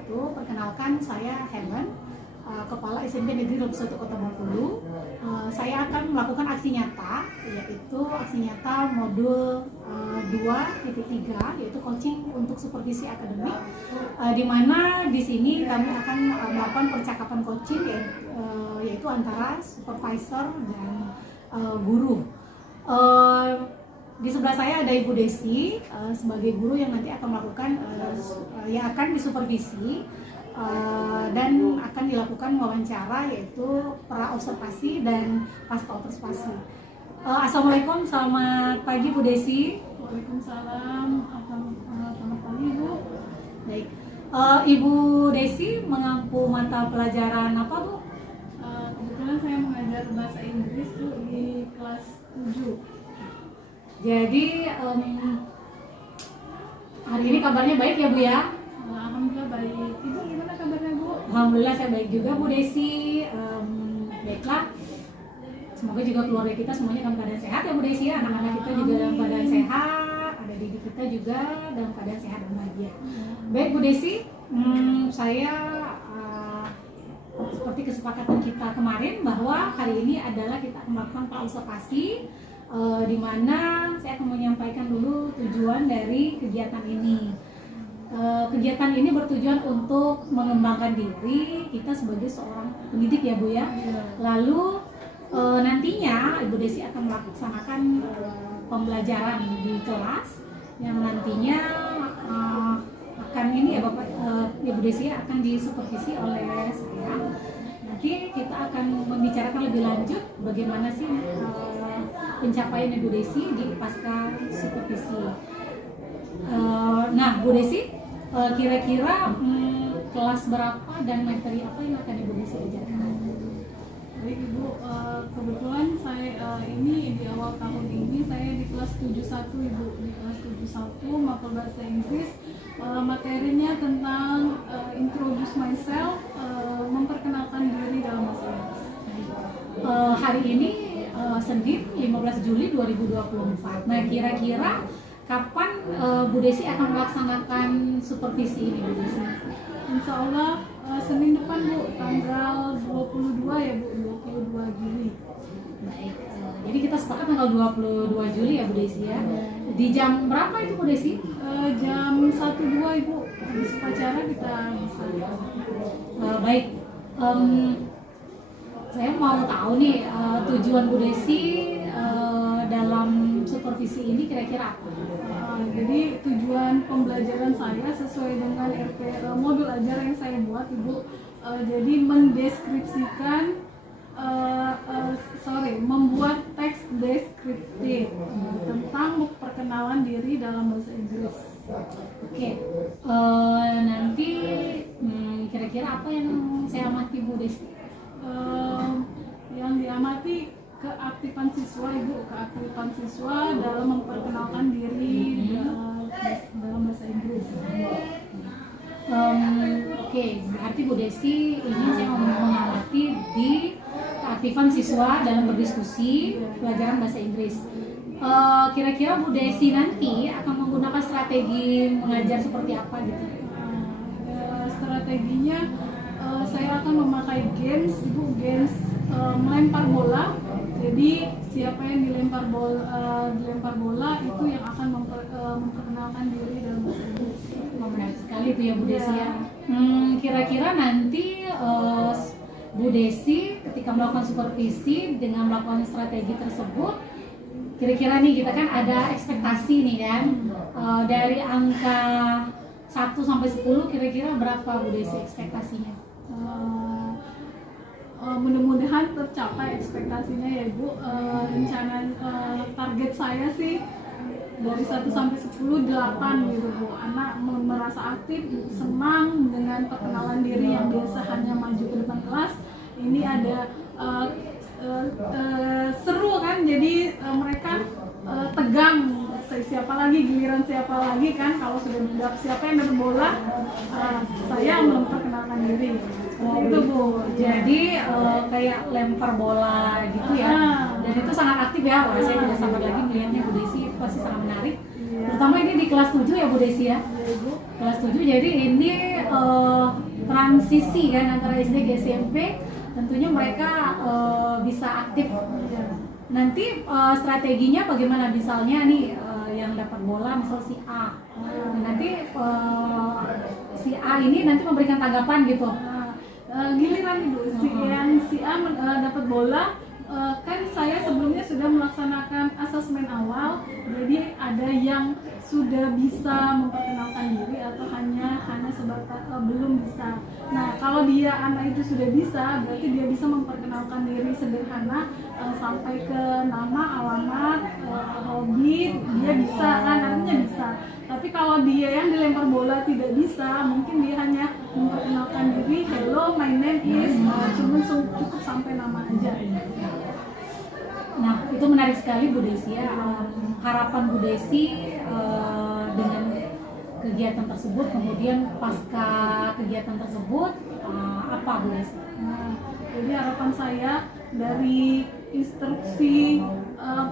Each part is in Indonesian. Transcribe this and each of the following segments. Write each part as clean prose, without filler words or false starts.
wabarakatuh. Perkenalkan, saya Helen, Kepala SMP Negeri 21 Kota Bengkulu. Saya akan melakukan aksi nyata, yaitu aksi nyata modul 2.3, yaitu coaching untuk supervisi akademik. Di mana di sini kami akan melakukan percakapan coaching, yaitu antara supervisor dan guru. Di sebelah saya ada Ibu Desi sebagai guru yang nanti akan melakukan yang akan disupervisi dan akan dilakukan wawancara, yaitu pra observasi dan pasca observasi. Assalamualaikum, selamat pagi Bu Desi. Waalaikumsalam, selamat pagi Bu. Baik, Ibu Desi mengampu mata pelajaran apa Bu? Kebetulan saya mengajar bahasa Inggris Bu di kelas 7. Jadi hari ini kabarnya baik ya Bu ya? Alhamdulillah baik. Ibu gimana kabarnya Bu? Alhamdulillah saya baik juga Bu Desi. Baiklah, semoga juga keluarga kita semuanya dalam keadaan sehat ya Bu Desi ya. Anak-anak kita juga dalam keadaan sehat, ada didik kita juga dalam keadaan sehat dan bahagia. Baik Bu Desi, saya seperti kesepakatan kita kemarin bahwa hari ini adalah kita akan melakukan observasi, di mana saya akan menyampaikan dulu tujuan dari kegiatan ini. Kegiatan ini bertujuan untuk mengembangkan diri kita sebagai seorang pendidik ya Bu ya. Lalu nantinya Ibu Desi akan melaksanakan pembelajaran di kelas yang nantinya akan ini ya Bapak Ibu Desi akan disupervisi oleh saya. Nanti kita akan membicarakan lebih lanjut bagaimana sih pencapaian Ibu Desi di pasca supervisi. Nah Bu Desi, kira-kira kelas berapa dan materi apa yang akan Ibu Desi ajarkan? Baik Ibu, kebetulan saya ini di awal tahun ini saya di kelas 71 Ibu, di kelas 71 mapel bahasa Inggris. Materinya tentang introduce myself, memperkenalkan diri dalam bahasa Inggris. Hari ini Senin 15 Juli 2024. Nah kira-kira kapan Bu Desi akan melaksanakan supervisi ini Bu Desi? Insya Allah Senin depan Bu, tanggal 22 ya Bu, 22 Juli. Baik, jadi kita sepakat tanggal 22 Juli ya Bu Desi ya. Di jam berapa itu Bu Desi? Jam 1-2 Ibu, habis upacara kita bisa. Baik, saya mau tahu nih tujuan Bu Desi dalam supervisi ini kira-kira apa? Jadi tujuan pembelajaran saya sesuai dengan modul ajar yang saya buat Ibu. Jadi mendeskripsikan, membuat teks deskriptif tentang perkenalan diri dalam bahasa Inggris. Oke, nanti kira-kira apa yang saya amati Bu Desi? Yang diamati keaktifan siswa Ibu, keaktifan siswa dalam memperkenalkan diri dalam bahasa Inggris. Oke, berarti Bu Desi ini saya mau mengamati di keaktifan siswa dalam berdiskusi pelajaran bahasa Inggris. Kira-kira Bu Desi nanti akan menggunakan strategi mengajar seperti apa gitu? Strateginya saya akan memakai games Ibu, games melempar bola. Jadi siapa yang dilempar bola itu yang akan memperkenalkan diri dalam bahasa Inggris. Menarik sekali itu ya Bu Desi ya. Kira-kira nanti Bu Desi ketika melakukan supervisi dengan melakukan strategi tersebut, kira-kira nih kita kan ada ekspektasi nih kan, dari angka 1 sampai 10 kira-kira berapa Bu Desi ekspektasinya? Mudah-mudahan tercapai ekspektasinya ya Bu. Rencana target saya sih dari 1 sampai 10, 8 gitu Bu. Anak merasa aktif, senang dengan perkenalan diri yang biasa hanya maju ke depan kelas. Ini ada seru kan, jadi mereka tegang, siapa lagi, giliran siapa lagi kan. Kalau sudah siapa yang dapat bola, saya memperkenalkan diri. Seperti itu Bu. Jadi kayak lempar bola gitu ya. Dan itu sangat aktif ya. Wah, saya tidak sabar lagi melihatnya Bu Desi, pasti sangat menarik. terutama ini di kelas 7 ya Bu Desi ya. Ibu. Kelas 7, jadi ini transisi kan antara SD ke SMP. Tentunya mereka bisa aktif. Nanti strateginya bagaimana, misalnya nih yang dapat bola misal si A. Nanti si A ini nanti memberikan tanggapan gitu. Giliran Ibu, si A dapat bola, kan saya sebelumnya sudah melaksanakan asesmen awal, jadi ada yang sudah bisa memperkenalkan diri atau hanya sebatas belum bisa. Nah, kalau dia anak itu sudah bisa, berarti dia bisa memperkenalkan diri sederhana sampai ke nama, alamat, hobi, dia bisa kan, artinya bisa. Tapi kalau dia yang dilempar bola tidak bisa, mungkin dia hanya memperkenalkan diri, hello, my name is, cuman cukup sampai nama aja. Nah, itu menarik sekali Bu Desi ya. Harapan Bu Desi dengan kegiatan tersebut, kemudian pasca kegiatan tersebut apa Bu Desi? Jadi harapan saya dari instruksi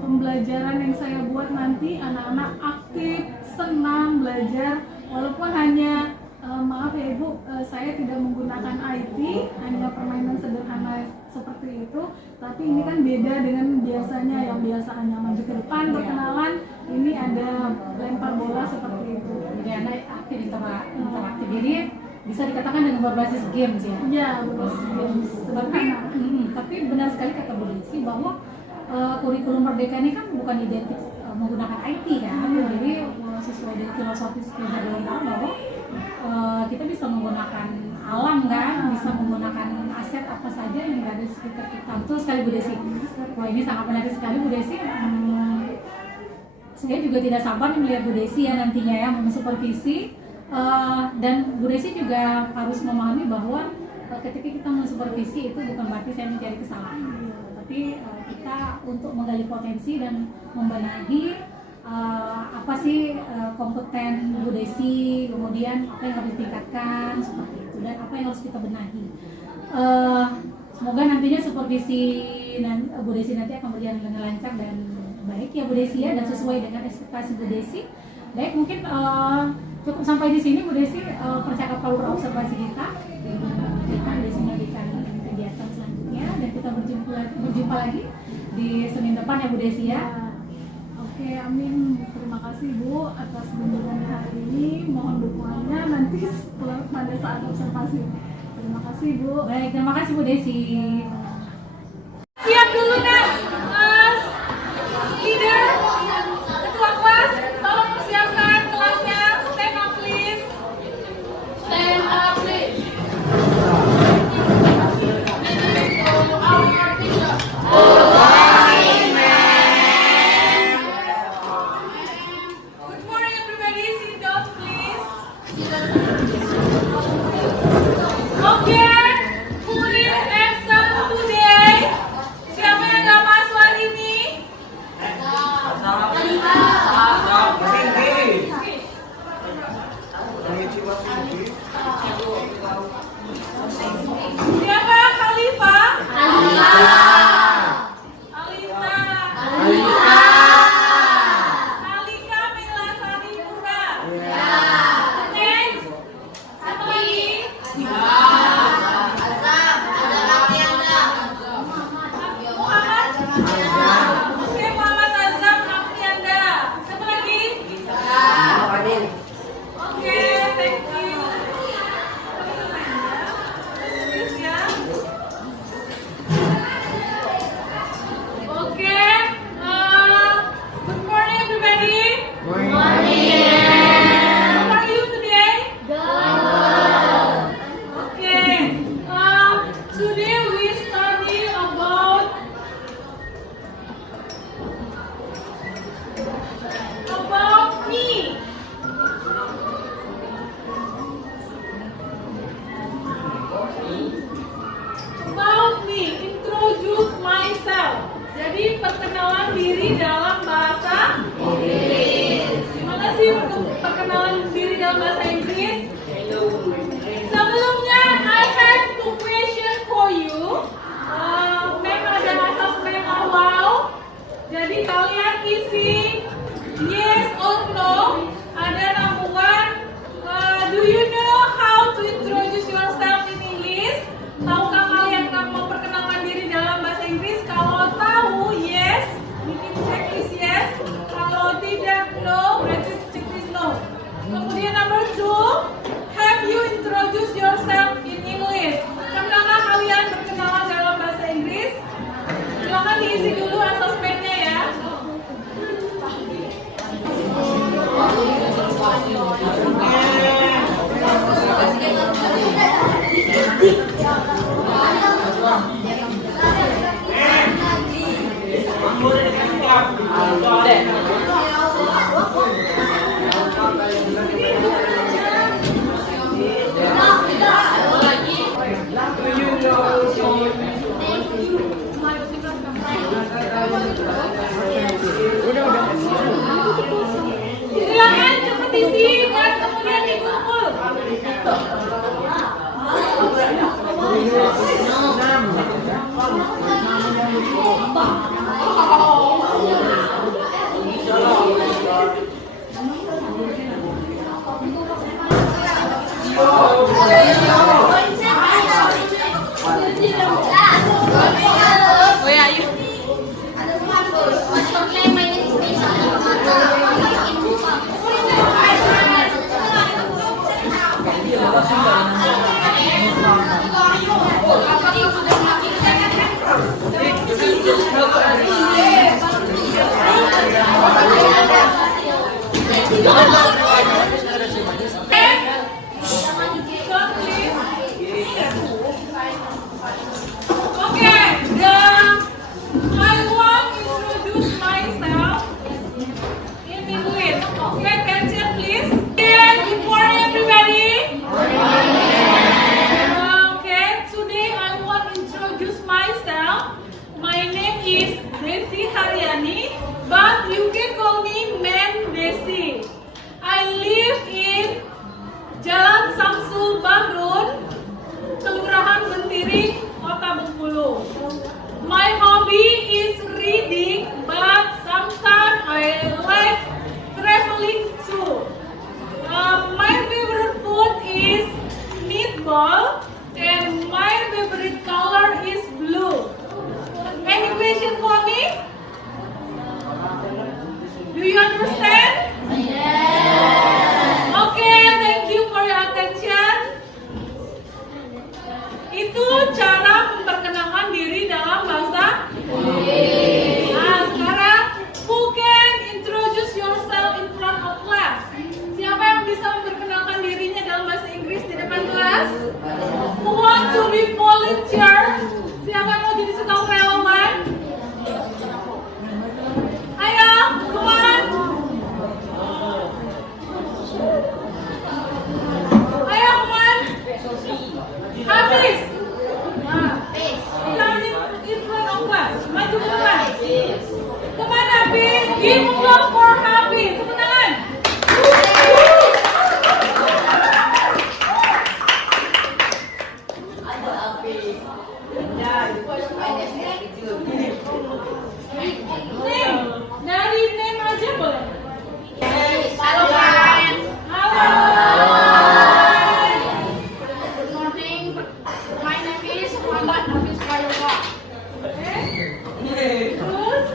pembelajaran yang saya buat nanti, anak-anak aktif, senang belajar, walaupun hanya maaf ya Ibu, saya tidak menggunakan IT, hanya permainan sederhana seperti itu. Tapi ini kan beda dengan biasanya, yang biasa hanya maju ke depan, perkenalan, ini ada lempar bola seperti itu. Jadi anak aktif, interaktif. Jadi bisa dikatakan dengan berbasis games ya? Iya, berbasis games. Tapi benar sekali kata Bu Desi bahwa kurikulum Merdeka ini kan bukan identik menggunakan IT kan? Jadi sesuai dengan filosofis Gereja Gorontalo bahwa kita bisa menggunakan alam kan, bisa menggunakan aset apa saja yang ada di sekitar kita. Betul sekali Bu Desi. Wah, ini sangat menarik sekali Bu Desi. Saya juga tidak sabar melihat Bu Desi ya nantinya ya mensupervisi, dan Bu Desi juga harus memahami bahwa ketika kita mensupervisi itu bukan berarti saya mencari kesalahan, tapi kita untuk menggali potensi dan membenahi apa sih kompeten Bu Desi, kemudian apa yang harus ditingkatkan seperti itu, dan apa yang harus kita benahi. Semoga nantinya supervisi Bu Desi nanti akan berjalan dengan lancar dan baik ya Bu Desi ya, dan sesuai dengan ekspektasi Bu Desi. Baik, mungkin cukup sampai di sini Bu Desi percakapan observasi kita. Kita Bu Desi melanjutkan kegiatan selanjutnya dan kita berjumpa lagi di Senin depan ya Bu Desi ya. Oke, amin. Terima kasih Bu atas kunjungan hari ini. Mohon dukungannya nanti setelah pada saat observasi. Terima kasih Bu. Baik, terima kasih Bu Desi. Siap dulu nak, Mas Leader, Ketua kelas, tolong persiapkan kelasnya. Stand up please. Stand up please. Our teacher. Good morning everybody, sit down please. Okay, who is absent today? Siapa yang gak masuk hari ini? Siapa? Khalifa? Alita. Alika Melasari Pura. Next. Satu lagi. Muhammad. Oke, Muhammad Azam Afrianda. Satu lagi. Oke, thank you. Terus ya. Oke, good morning everybody. Good morning. How are you today? Okay. Today we study about me. About me, introduce myself. Jadi perkenalan diri dalam bahasa Inggris. Gimana sih perkenalan diri dalam bahasa Inggris? Sebelumnya, I have two questions for you. Memang ada asesmen awal. Jadi kalian isi yes or no Where are you? But you can call me Ma'am Desi. I live in Jalan Samsul Bahrun, Kelurahan Bentiring, Kota Bengkulu. My hobby is reading, but sometimes I like traveling too. My favorite food is meatball, and my favorite color is blue. Any question for me? Do you understand? Yes. Okay, thank you for your attention. Itu cara memperkenalkan diri dalam bahasa Inggris. Nah, sekarang who can introduce yourself in front of class? Siapa yang bisa memperkenalkan dirinya dalam bahasa Inggris di depan kelas? Who want to be volunteer? Siapa yang mau jadi sukarelawan? Ayo, come on. Ayo, come on. Habis. Nah, come in front of class. Maju ke depan. Come on, Habis. Give love for Habis. Tepuk tangan. Dari name aja boleh. Halo Kak. Halo. Good morning. My name is Muhammad Hafiz Prayoga. Terus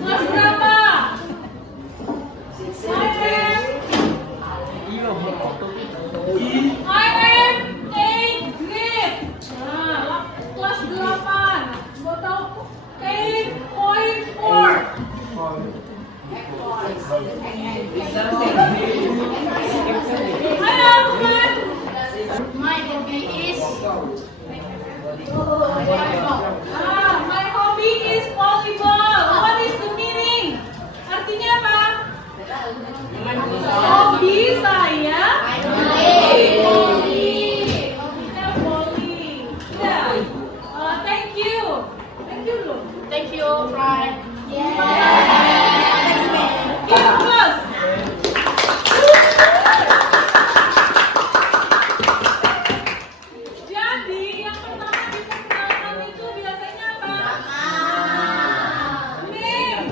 kelas berapa? I am 8th grade. Nah, kelas 8. Mau tahu 8.4. Ayo, teman. My hobby is My hobby is volleyball. What is the meaning? Artinya apa? Hobi saya hobinya volley. Ya. Thank you. Thank you loh. thank you, Brian. Give applause. Jadi yang pertama diperkenalkan itu biasanya apa? Name.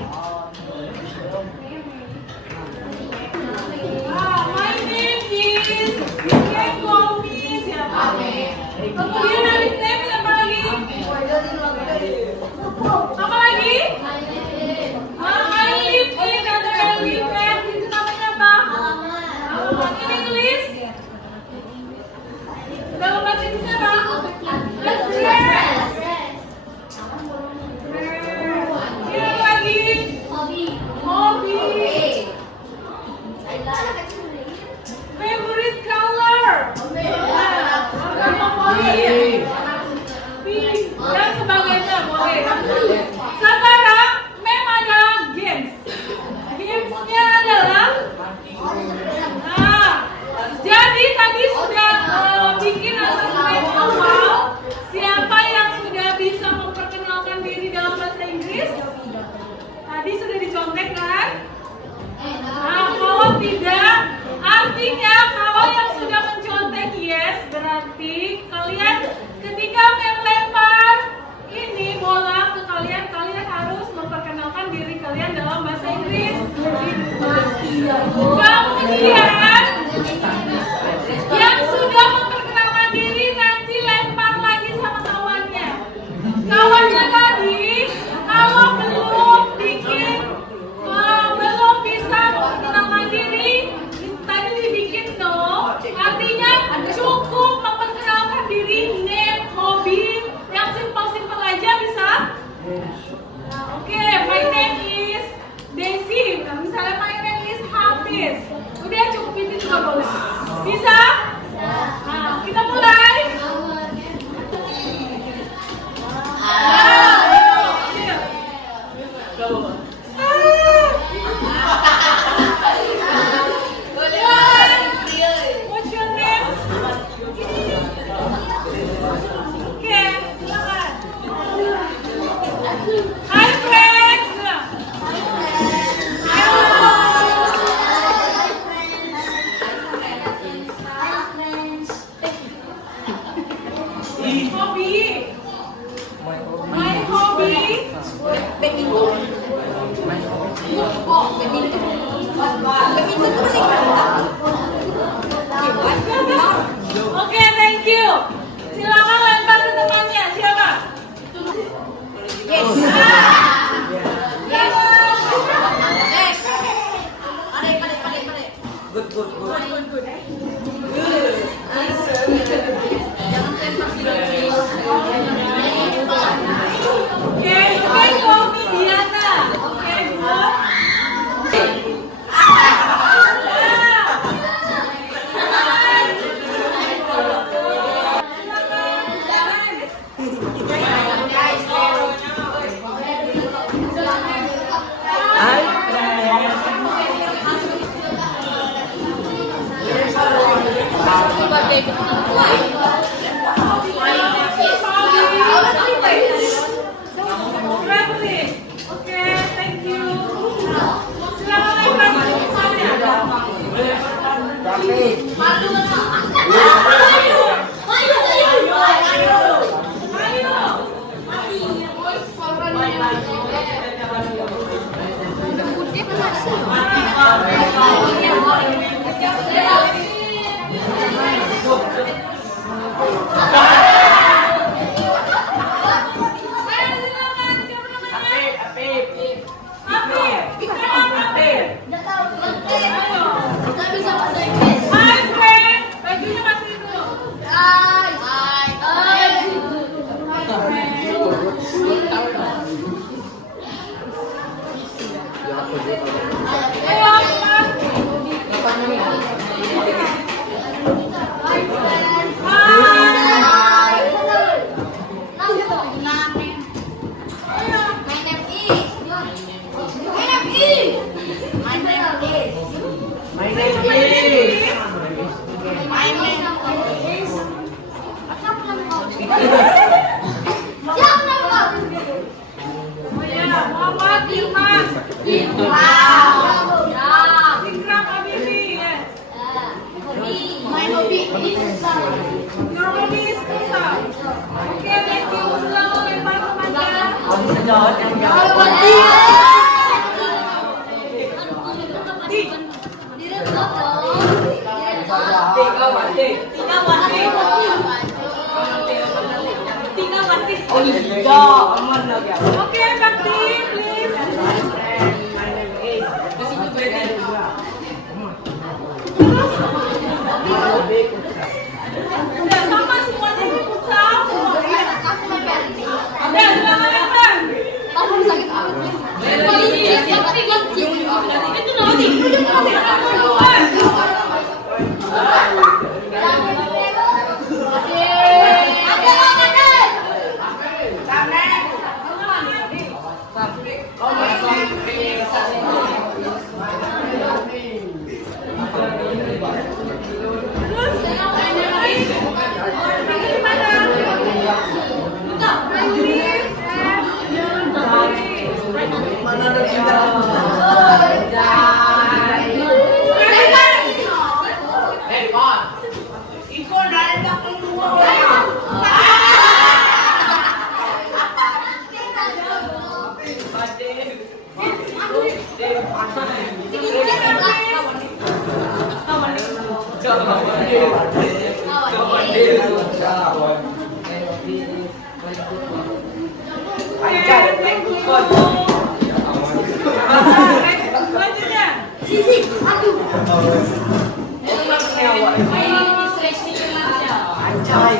My name is. You can call me siapa? Kemudian habis name apa lagi? Apa lagi? I live in atau I live at itu namanya apa? Alamat. In English? Dalam bahasa Indonesia apa? Address. Ini apa lagi? Hobby. Favorite color. Warna favorit. nangis. Udah cukup itu juga boleh. Bisa? Nah, kita mulai. What's your name? Oke, silakan. Hi friends. Hobby. My hobby. Oke, thank you. Silakan lempar ke temannya. Siapa? Oke, call me Diana. Oke, good. Traveling. Oke, thank you. Silakan lempar ke temannya. Hi friend, bajunya masih itu. Muhammad Ilman. Ikram Habibi, yes. My hobby is Your hobby is pusat. Oke, thank you. Selamat lempar temannya. Oke, Bakti, please. Udah sama semuanya di futsal. Udah, silakan lempar.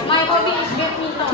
My hobby is badminton.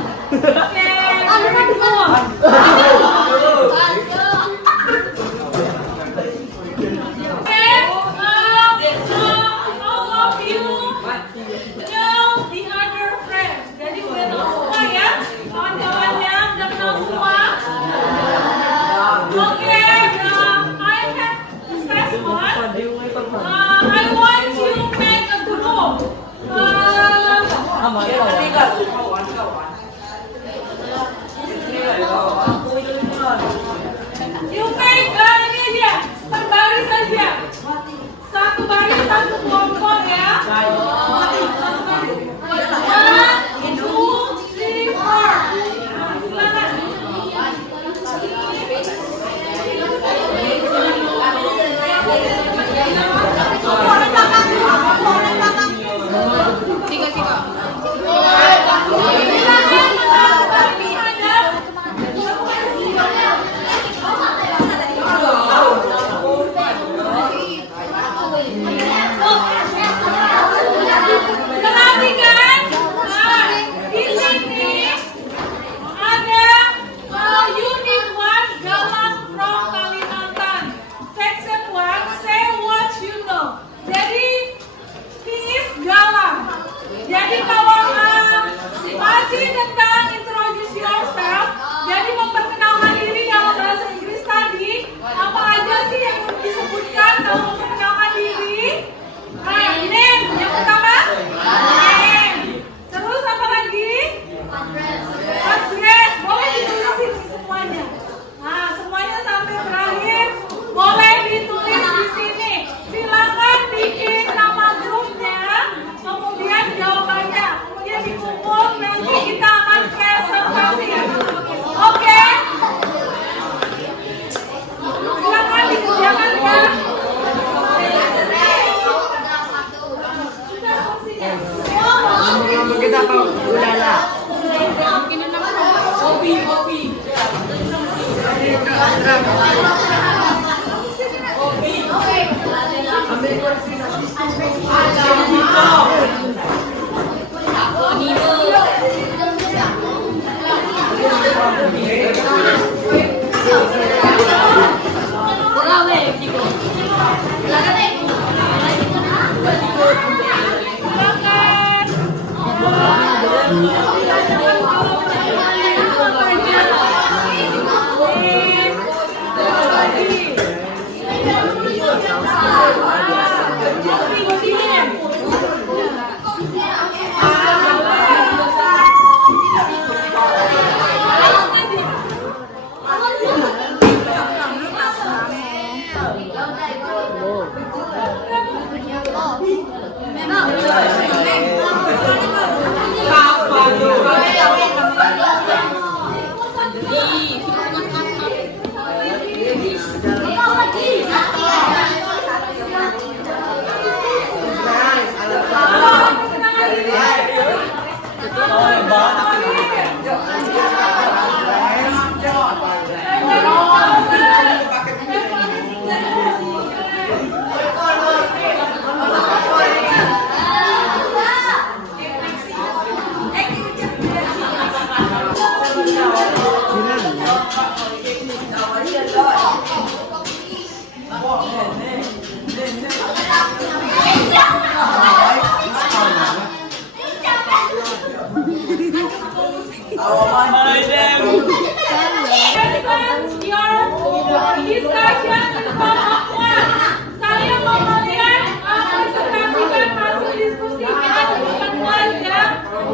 Saya mau kalian presentasikan hasil diskusi kita di depan kelas ya.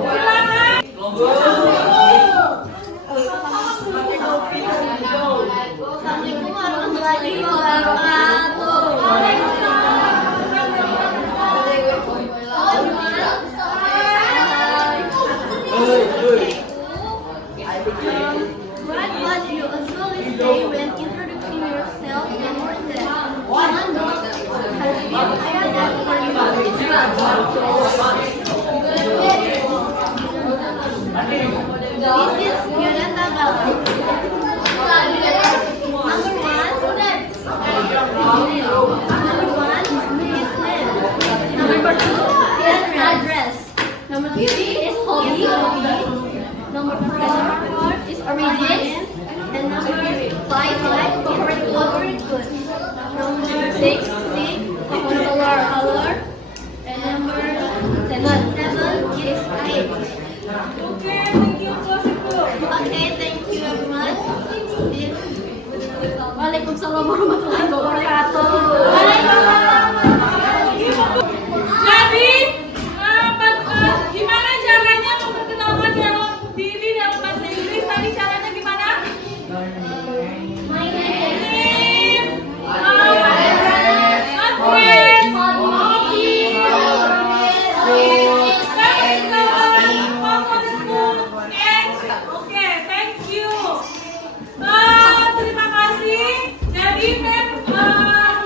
Silakan. Assalamualaikum warahmatullahi wabarakatuh. What would you usually say when introducing yourself and yourself? One has This is Yonata Galang. Number one is name. Number two is address. Number three is hobby. Number four is origin. And number five is favorite food. Number six color. And number seven is age. Oke, thank you kelas itu. Okay, thank you very much. Waalaikumsalam warahmatullahi wabarakatuh. Jadi, gimana caranya memperkenalkan diri dalam bahasa Inggris? Tadi caranya gimana? My name Oke, thank you. Terima kasih. Jadi, Mem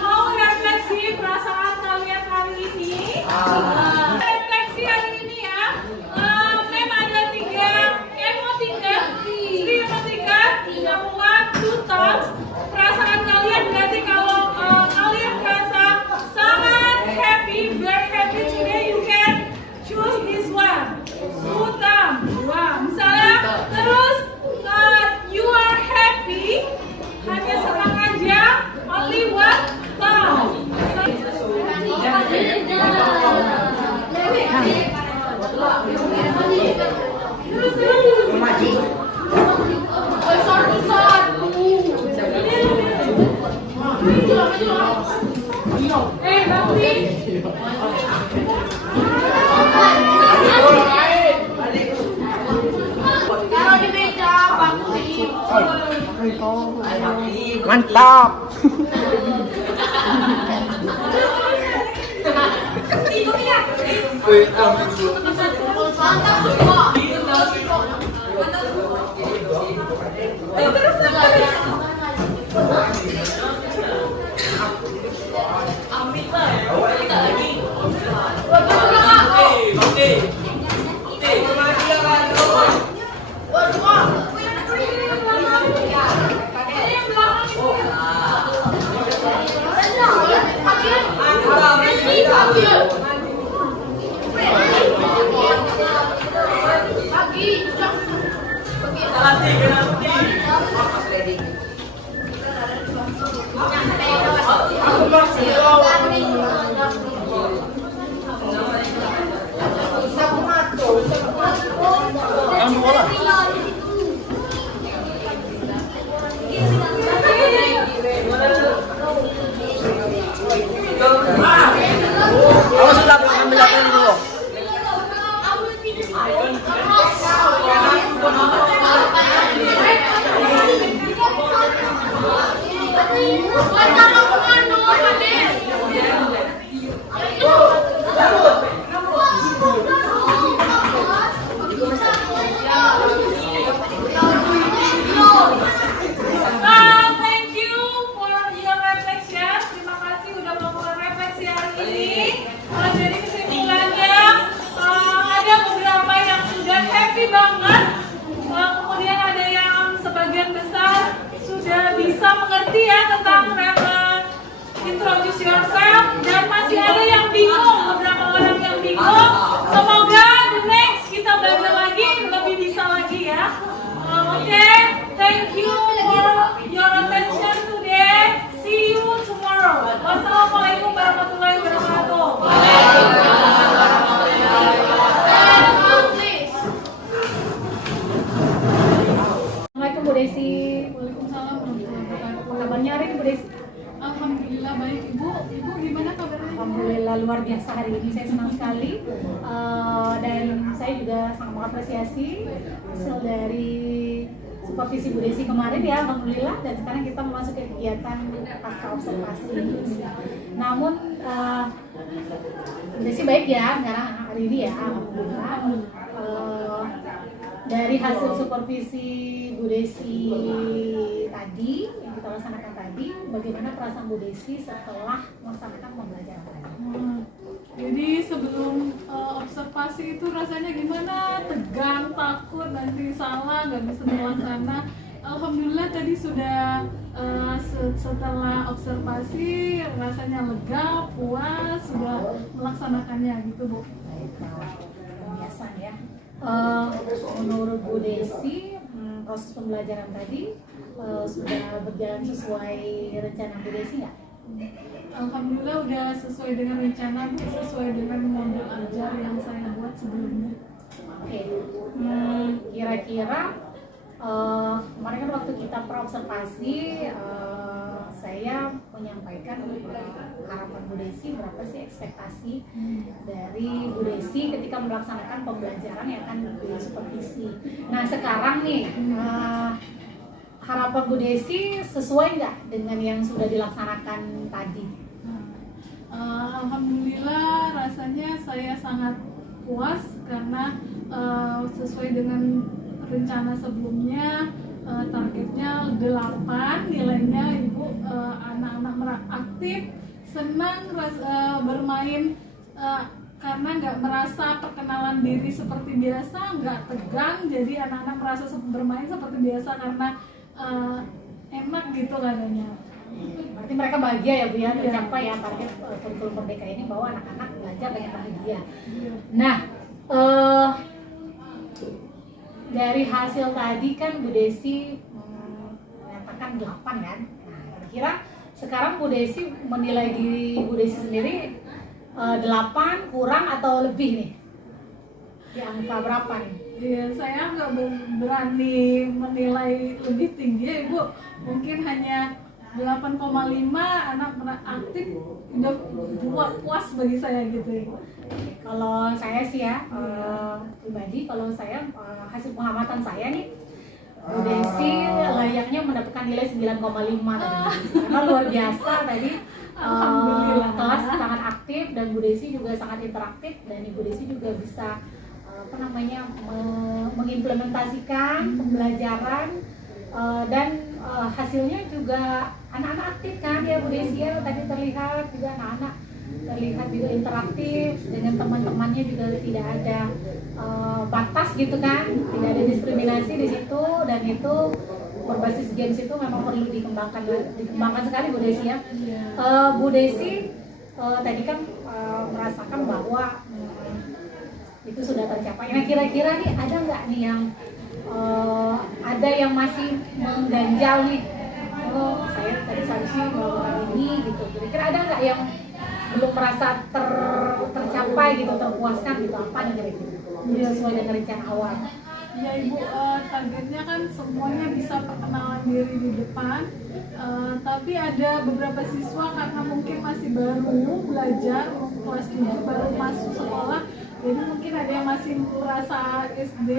mau refleksi perasaan kalian hari ini. Refleksi hari ini ya. Mem ada tiga emoticon. Yang one, two thoughts. Perasaan kalian berarti kalau kalian merasa sangat happy, very happy today, you can choose this one. Two thumbs. Wah, misalnya terus you are happy, hanya senang aja, only one thumb. Bakti. Taruh di meja, Bakti. Mantap. Oke, banget. Kemudian ada yang sebagian besar sudah bisa mengerti ya tentang introduce yourself, dan masih ada yang bingung, beberapa orang yang bingung. Semoga the next kita belajar lagi, lebih bisa lagi ya. Oke, thank you for your attention today. See you tomorrow. Wassalamualaikum warahmatullahi wabarakatuh. Assalamualaikum Bu Desi. Waalaikumsalam warahmatullahi wabarakatuh. Kabarnya hari ini Bu Desi? Alhamdulillah baik Ibu. Ibu gimana kabarnya? Alhamdulillah luar biasa hari ini, saya senang sekali. Dan saya juga sangat mengapresiasi hasil dari supervisi Bu Desi kemarin ya, alhamdulillah. Dan sekarang kita memasuki kegiatan pasca observasi. Namun Bu Desi baik ya sekarang hari ini ya, alhamdulillah. Dari hasil supervisi Bu Desi tadi yang kita laksanakan tadi, bagaimana perasaan Bu Desi setelah melaksanakan pembelajaran tadi? Jadi sebelum observasi itu rasanya gimana? Tegang, takut, nanti salah, nggak bisa terlaksana. Alhamdulillah tadi sudah setelah observasi rasanya lega, puas, sudah melaksanakannya gitu Bu. Biasa ya. Menurut Bu Desi, proses pembelajaran tadi sudah berjalan sesuai rencana Bu Desi nggak? Alhamdulillah udah sesuai dengan rencana Bu, sesuai dengan modul ajar yang saya buat sebelumnya. Oke. Kira-kira kemarin kan waktu kita praobservasi, saya menyampaikan harapan Bu Desi, berapa sih ekspektasi dari Bu Desi ketika melaksanakan pembelajaran yang akan disupervisi. Nah sekarang nih, harapan Bu Desi sesuai nggak dengan yang sudah dilaksanakan tadi? Alhamdulillah rasanya saya sangat puas karena sesuai dengan rencana sebelumnya. Targetnya 8 nilainya Ibu, anak-anak aktif, senang bermain karena nggak merasa perkenalan diri seperti biasa, nggak tegang, jadi anak-anak merasa bermain seperti biasa karena enak gitu katanya. Berarti mereka bahagia ya Bu ya, tercapai ya target kurikulum Merdeka ini bahwa anak-anak belajar dengan bahagia. Nah, dari hasil tadi kan Bu Desi menyatakan 8 kan. Nah, kira-kira sekarang Bu Desi menilai diri Bu Desi sendiri 8 kurang atau lebih nih? Di angka berapa nih? Iya, saya nggak berani menilai lebih tinggi ya Ibu. Mungkin hanya 8,5, anak aktif udah puas bagi saya gitu Ibu. Kalau saya sih ya, pribadi kalau saya hasil pengamatan saya nih, Bu Desi layaknya mendapatkan nilai 9,5 tadi. Karena luar biasa tadi, Alhamdulillah. kelas sangat aktif dan Bu Desi juga sangat interaktif, dan Ibu Desi juga bisa mengimplementasikan pembelajaran, dan hasilnya juga anak-anak aktif kan ya Bu Desi ya, tadi terlihat juga anak-anak terlihat juga interaktif dengan teman-temannya, juga tidak ada batas gitu kan, tidak ada diskriminasi di situ, dan itu berbasis games itu memang perlu dikembangkan sekali Bu Desi ya. Bu Desi tadi kan merasakan bahwa itu sudah tercapai. Nah kira-kira nih ada nggak nih yang ada yang masih mengganjal nih? Oh saya tadi seharusnya melakukan ini gitu. Kira-kira ada nggak yang belum merasa tercapai gitu, terpuaskan gitu, apa nih kira-kira? Sesuai dengan rencana awal. Ya Ibu, targetnya kan semuanya bisa perkenalan diri di depan, tapi ada beberapa siswa karena mungkin masih baru belajar, kelas 7 baru masuk sekolah, jadi mungkin ada yang masih merasa SD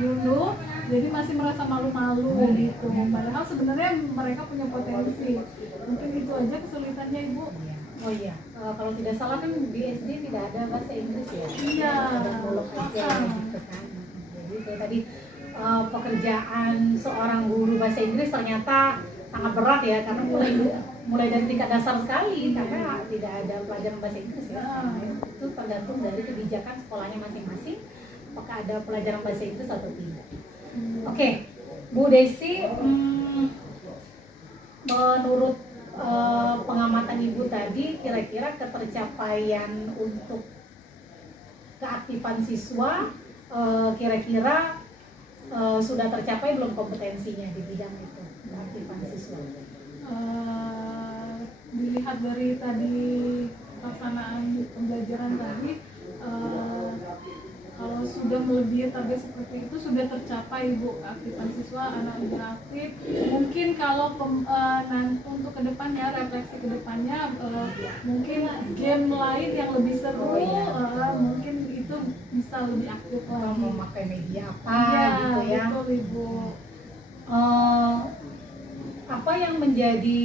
dulu, jadi masih merasa malu-malu gitu. Padahal sebenarnya mereka punya potensi. Mungkin itu aja kesulitannya Ibu. Oh iya, kalau tidak salah kan di SD tidak ada bahasa Inggris ya? Iya. Ada bolok aja gitu kan. Jadi kayak tadi pekerjaan seorang guru bahasa Inggris ternyata sangat berat ya, karena mulai dari tingkat dasar sekali, karena tidak ada pelajaran bahasa Inggris ya. Itu tergantung dari kebijakan sekolahnya masing-masing. apakah ada pelajaran bahasa Inggris atau tidak. Oke, Bu Desi, menurut pengamatan Ibu tadi, kira-kira ketercapaian untuk keaktifan siswa kira-kira sudah tercapai belum kompetensinya di bidang itu, keaktifan siswa? Dilihat dari tadi pelaksanaan pembelajaran tadi, kalau sudah melebihi target seperti itu sudah tercapai Bu, aktifan siswa, anak lebih aktif. Mungkin kalau untuk kedepannya, refleksi kedepannya, mungkin game lain yang lebih seru, mungkin itu bisa lebih aktif lagi. Memakai media apa Ya, gitu ya? betul Ibu. Apa yang menjadi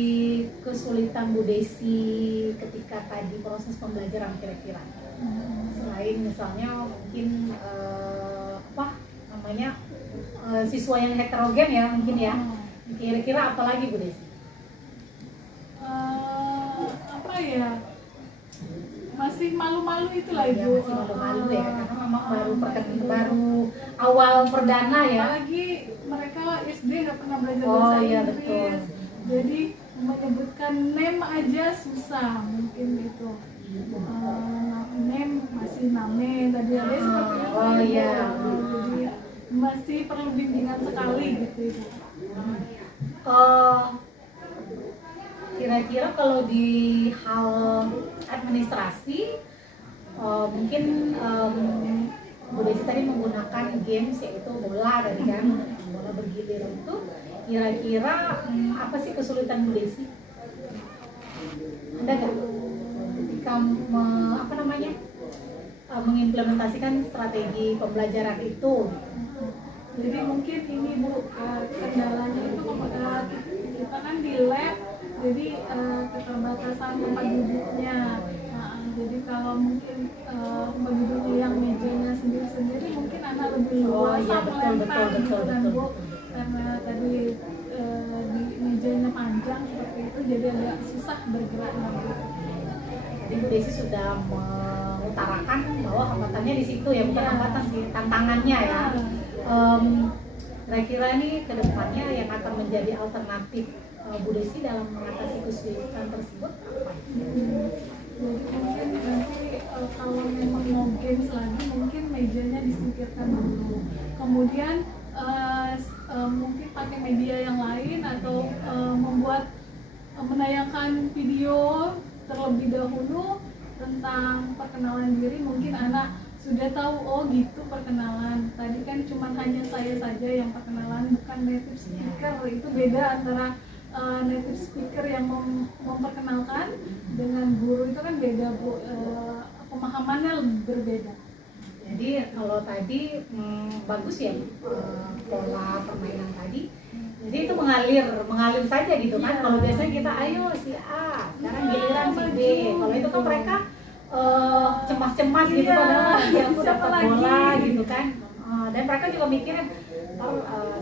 kesulitan Bu Desi ketika tadi proses pembelajaran kira-kira? Selain misalnya mungkin siswa yang heterogen ya mungkin ya, kira-kira apa lagi Bu Desi? Apa ya? Masih malu-malu itulah Ibu. Masih malu-malu ya, karena memang baru awal perdana ya. Apalagi mereka SD nggak pernah belajar Oh, bahasa iya, Inggris, betul. jadi menyebutkan name aja susah mungkin itu. Name masih name tadi ada seperti itu. Oh, iya. Jadi masih perlu bimbingan sekali gitu Ibu. Kira-kira kalau di hal administrasi, mungkin Bu Desi tadi menggunakan games yaitu bola tadi kan, bola bergilir itu, kira-kira apa sih kesulitan Bu Desi? Ada nggak ketika mengimplementasikan strategi pembelajaran itu? Jadi mungkin ini Bu, kendalanya itu kita kan di lab, jadi keterbatasan tempat duduknya. Jadi kalau mungkin tempat duduknya yang mejanya sendiri-sendiri, mungkin anak lebih luasa melempar gitu kan Bu. Karena tadi di mejanya panjang seperti itu, jadi agak susah bergeraknya Bu. Jadi Bu Desi sudah mengutarakan bahwa hambatannya di situ ya, bukan hambatan sih, tantangannya ya. Kira-kira nih kedepannya yang akan menjadi alternatif Bu Desi dalam mengatasi kesulitan tersebut apa? Jadi mungkin nanti kalau memang mau games lagi, mungkin mejanya disingkirkan dulu. Kemudian mungkin pakai media yang lain atau menayangkan video terlebih dahulu tentang perkenalan diri. Mungkin anak sudah tahu, oh gitu perkenalan. Tadi kan cuma hanya saya saja yang perkenalan, bukan native speaker. Itu beda antara native speaker yang memperkenalkan dengan guru, itu kan beda Bu, pemahamannya berbeda. Jadi kalau tadi bagus ya pola permainan tadi. Jadi itu mengalir saja gitu kan. Kalau biasanya kita ayo si A, sekarang giliran si B. Kalau itu kan mereka cemas-cemas gitu padahal aku dapat bola gitu kan. Dan mereka juga mikirin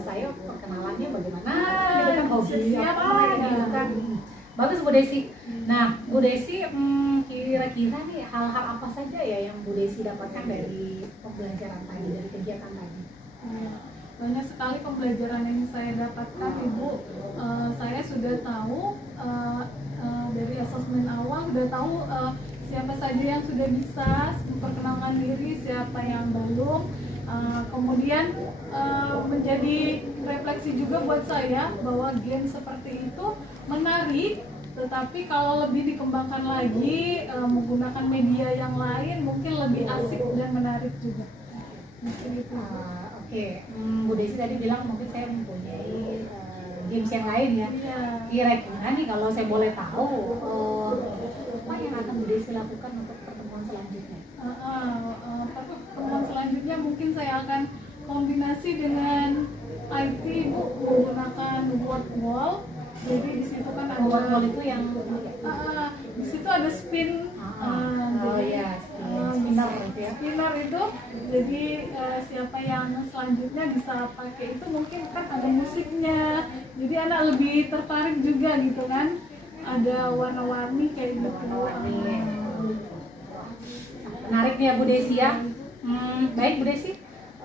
saya perkenalannya bagaimana gitu kan, hobi apa gitu kan. Bagus Bu Desi. Nah Bu Desi, kira-kira nih hal-hal apa saja ya yang Bu Desi dapatkan dari pembelajaran tadi, dari kegiatan tadi? Banyak sekali pembelajaran yang saya dapatkan Ibu. Saya sudah tahu dari asesmen awal, sudah tahu siapa saja yang sudah bisa memperkenalkan diri, siapa yang belum. Kemudian menjadi refleksi juga buat saya bahwa game seperti itu menarik, tetapi kalau lebih dikembangkan lagi menggunakan media yang lain mungkin lebih asik dan menarik juga. Mungkin itu. Oke, Bu Desi tadi bilang mungkin saya mempunyai games yang lain ya. Iya. Kira-kira nih kalau saya boleh tahu, apa yang akan Bu Desi lakukan untuk pertemuan selanjutnya? Pertemuan selanjutnya mungkin saya akan kombinasi dengan IT Bu, menggunakan word wall. Jadi di situ kan ada Word wall itu yang di situ ada spin. Spinner itu ya. Spinner itu, jadi siapa yang selanjutnya bisa pakai itu, mungkin kan ada musiknya, jadi anak lebih tertarik juga gitu kan, ada warna-warni kayak gitu. Menarik nih ya Bu Desi ya. Baik Bu Desi,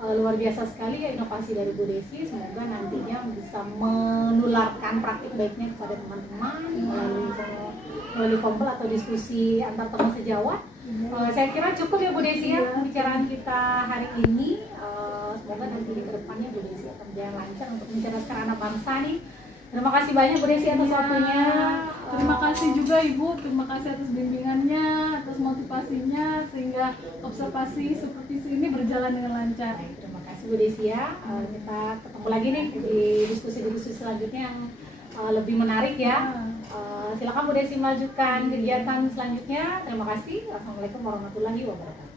luar biasa sekali ya inovasi dari Bu Desi. Semoga nantinya bisa menularkan praktik baiknya kepada teman-teman melalui kompel atau diskusi antar teman sejawat. Saya kira cukup ya Bu Desi ya pembicaraan kita hari ini. Semoga nanti di kedepannya Bu Desi akan berjalan lancar untuk mencerdaskan anak bangsa nih. Terima kasih banyak Bu Desi atas waktunya. Terima kasih juga Ibu, terima kasih atas bimbingannya, atas motivasinya sehingga observasi seperti ini berjalan dengan lancar. Terima kasih Bu Desi ya. Kita ketemu lagi nih di diskusi-diskusi selanjutnya yang lebih menarik ya. Silakan Bu Desi melanjutkan kegiatan selanjutnya. Terima kasih. Wassalamualaikum warahmatullahi wabarakatuh.